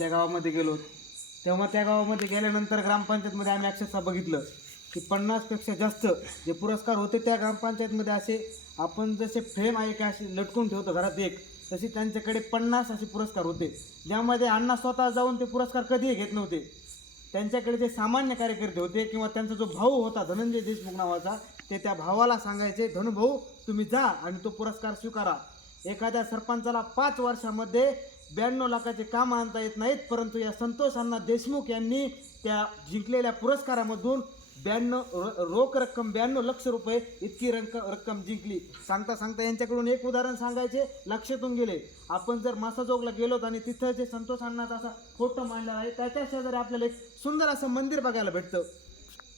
त्या गावामध्ये गेलो तेव्हा त्या गावामध्ये गेल्यानंतर ग्रामपंचायतमध्ये आम्ही अक्षरशः बघितलं की पन्नासपेक्षा जास्त जे पुरस्कार होते त्या ग्रामपंचायतमध्ये असे आपण जसे फ्रेम आहे का असे लटकून ठेवतो घरात एक तशी त्यांच्याकडे पन्नास असे पुरस्कार होते. ज्यामध्ये अण्णा स्वतः जाऊन ते पुरस्कार कधीही घेत नव्हते. त्यांच्याकडे जे सामान्य कार्यकर्ते होते किंवा त्यांचा जो भाऊ होता धनंजय देशमुख नावाचा ते त्या भावाला सांगायचे धनुभाऊ तुम्ही जा आणि तो पुरस्कार स्वीकारा. एखाद्या सरपंचाला पाच वर्षामध्ये ब्याण्णव लाखाचे काम आणता येत नाहीत परंतु या संतोष अण्णा देशमुख यांनी त्या जिंकलेल्या पुरस्कारामधून ब्याण्णव रोख रक्कम ब्याण्णव लक्ष रुपये इतकी रंक रक्कम जिंकली. सांगता सांगता यांच्याकडून एक उदाहरण सांगायचे लक्षातून गेले. आपण जर मासाजोगला गेलोत आणि तिथं जे संतोष अण्णाचा असा फोटो मांडला आहे त्याच्या शेजारी आपल्याला एक सुंदर असं मंदिर बघायला भेटतं.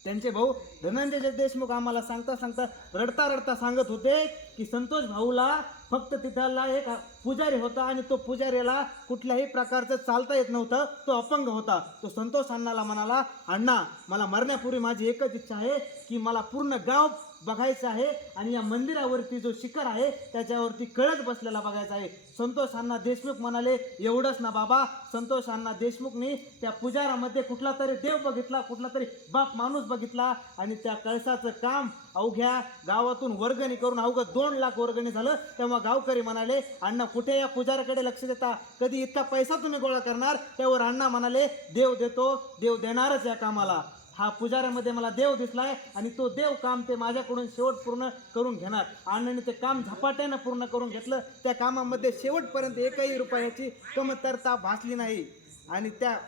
त्यांचे भाऊ धनंजय देशमुख आम्हाला सांगता सांगता रडता रडता सांगत होते की संतोष भाऊला फक्त तिथला एक पुजारी होता आणि तो पुजारीला कुठल्याही प्रकारचं चालता येत नव्हतं. तो अपंग होता. तो संतोष अण्णाला म्हणाला अण्णा मला मरण्यापूर्वी माझी एकच इच्छा आहे की मला पूर्ण गाव बघायचं आहे आणि या मंदिरावरती जो शिखर आहे त्याच्यावरती कळत बसलेला बघायचा आहे. संतोष अण्णा देशमुख म्हणाले एवढंच ना बाबा. संतोष अण्णा देशमुखनी त्या पुजारामध्ये कुठला तरी देव बघितला कुठला तरी बाप माणूस बघितला आणि त्या कळसाचं काम अवघ्या गावातून वर्गणी करून अवघं दोन लाख वर्गणी झालं. तेव्हा गावकरी म्हणाले अण्णा कुठे या पुजाराकडे लक्ष देता? कधी इतका पैसा तुम्ही गोळा करणार? त्यावर अण्णा म्हणाले देव देतो देव देणारच या कामाला. हा पुजाऱ्यामध्ये मला देव दिसलाय आणि तो देव काम ते माझ्याकडून शेवट पूर्ण करून घेणार. अण्णाने ते काम झपाट्यानं पूर्ण करून घेतलं. त्या कामामध्ये शेवटपर्यंत एकही रुपयाची कमतरता भासली नाही. आणि त्या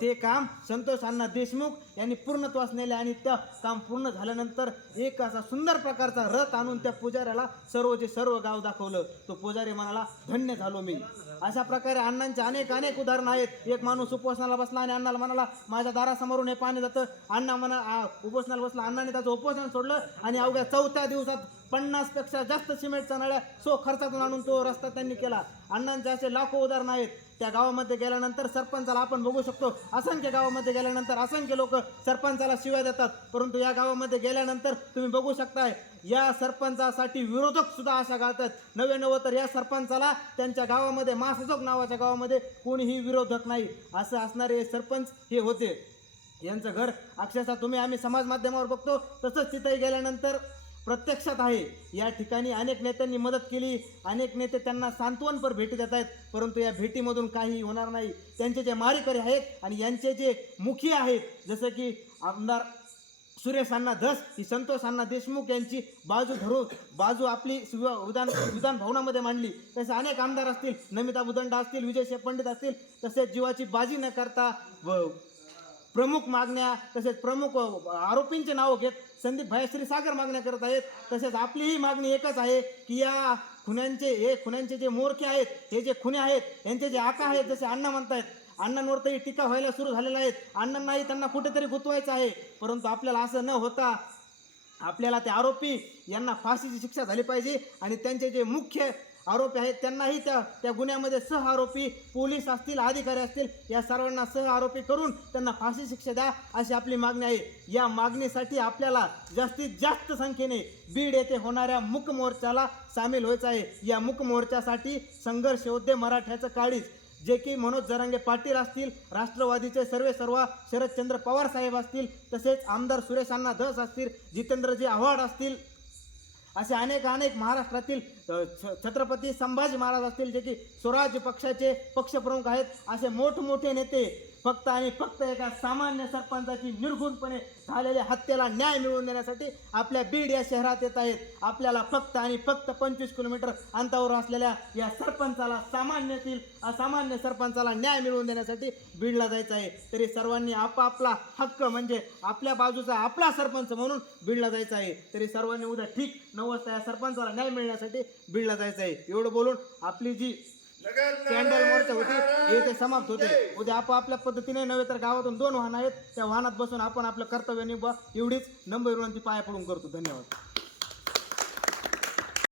ते काम संतोष अण्णा देशमुख यांनी पूर्णत्वास नेले आणि त्या काम पूर्ण झाल्यानंतर एक असा सुंदर प्रकारचा रथ आणून त्या पुजाऱ्याला सर्वचे सर्व गाव दाखवलं. तो पुजारी म्हणाला धन्य झालो मी. अशा प्रकारे अण्णांचे अनेक अनेक उदाहरणं आहेत. एक माणूस उपोषणाला बसला आणि अण्णाला म्हणाला माझ्या दारासमोरून हे पाणी जातं. अण्णा म्हणा उपोषणाला बसला अण्णाने त्याचं उपोषण सोडलं आणि अवघ्या चौथ्या दिवसात पन्नासपेक्षा जास्त सिमेंटचा नळ्या सो खर्चातून आणून तो रस्ता त्यांनी केला. अण्णांचे असे लाखो उदाहरणं आहेत. त्या गावामध्ये गेल्यानंतर सरपंचाला आपण बघू शकतो. असंख्य गावामध्ये गेल्यानंतर असंख्य लोक सरपंचाला शिव्या देतात. परंतु या गावामध्ये गेल्यानंतर तुम्ही बघू शकताय या सरपंचासाठी विरोधक सुद्धा अशा गाळतात. नवे नवं तर या सरपंचाला त्यांच्या गावामध्ये मासजोग नावाच्या गावामध्ये कोणीही विरोधक नाही. असं असणारे हे सरपंच हे होते. यांचं घर अक्षरशः तुम्ही आम्ही समाज माध्यमावर बघतो. तसंच तिथे गेल्यानंतर प्रत्यक्षात आहे. या ठिकाणी अनेक नेत्यांनी मदत केली. अनेक नेते त्यांना सांत्वनपर भेटी देत आहेत. परंतु या भेटीमधून काही होणार नाही. त्यांचे जे मारेकरी आहेत आणि यांचे जे मुखी आहेत जसं की आमदार सुरेश अण्णा धस ही संतोष अण्णा देशमुख यांची बाजू धरून बाजू आपली विधान विधान भवनामध्ये मांडली. तसे अनेक आमदार असतील नमिता बुदंडा असतील विजय शेपंडित असतील तसेच जीवाची बाजी न करता व प्रमुख मागण्या तसेच प्रमुख आरोपींचे नावं घेत संदीप भायश्री सागर मागण्या करत आहेत. तसेच आपलीही मागणी एकच आहे की या खुन्यांचे हे खुन्यांचे जे मोरखे आहेत हे जे खुने आहेत यांचे जे आका आहेत जसे अण्णा म्हणतायत अण्णांवरती टीका व्हायला सुरू झालेल्या आहेत. अण्णांनाही त्यांना कुठेतरी गुंतवायचं आहे. परंतु आपल्याला असं न होता आपल्याला ते आरोपी यांना फाशीची शिक्षा झाली पाहिजे आणि त्यांचे जे मुख्य आरोपी आहेत. त्यांनाही त्या त्या गुन्ह्यामध्ये सह आरोपी पोलीस असतील अधिकारी असतील या सर्वांना सह आरोपी करून त्यांना फाशी शिक्षा द्या अशी आपली मागणी आहे. या मागणीसाठी आपल्याला जास्तीत जास्त संख्येने बीड येथे होणाऱ्या मुक मोर्चाला सामील व्हायचं आहे. या मुक मोर्चासाठी संघर्ष योद्धे मराठ्याचं काळीज. जे की मनोज जरांगे पाटील असतील राष्ट्रवादीचे सर्वे सर्व शरदचंद्र पवार साहेब असतील तसेच आमदार सुरेश अण्णा धस असतील जितेंद्रजी आव्हाड असतील असे अनेक अनेक महाराष्ट्रातील छ- छत्रपती संभाजी महाराज असतील जे की स्वराज्य पक्षाचे पक्षप्रमुख आहेत असे मोठमोठे नेते फक्त आणि फक्त एका सामान्य सरपंचाची निर्घुणपणे झालेल्या हत्येला न्याय मिळवून देण्यासाठी आपल्या बीड या शहरात येत आहेत. आपल्याला फक्त आणि फक्त पंचवीस किलोमीटर अंतरावर असलेल्या या सरपंचाला सामान्यतील असामान्य सरपंचाला न्याय मिळवून देण्यासाठी बीडला जायचं आहे. तरी सर्वांनी आपापला हक्क म्हणजे आपल्या बाजूचा आपला सरपंच म्हणून बीडला जायचं आहे. तरी सर्वांनी उद्या ठीक नऊ वाजता या सरपंचाला न्याय मिळण्यासाठी बीडला जायचं आहे. एवढं बोलून आपली जी कॅन्डल मोर्चा होती. हे ते समाप्त होते. उद्या आपापल्या पद्धतीने नव्हे तर गावातून दोन वाहन आहेत. त्या वाहनात बसून आपण आपलं कर्तव्य निभा एवढीच नंबर विनंती पाया पडून करतो. धन्यवाद.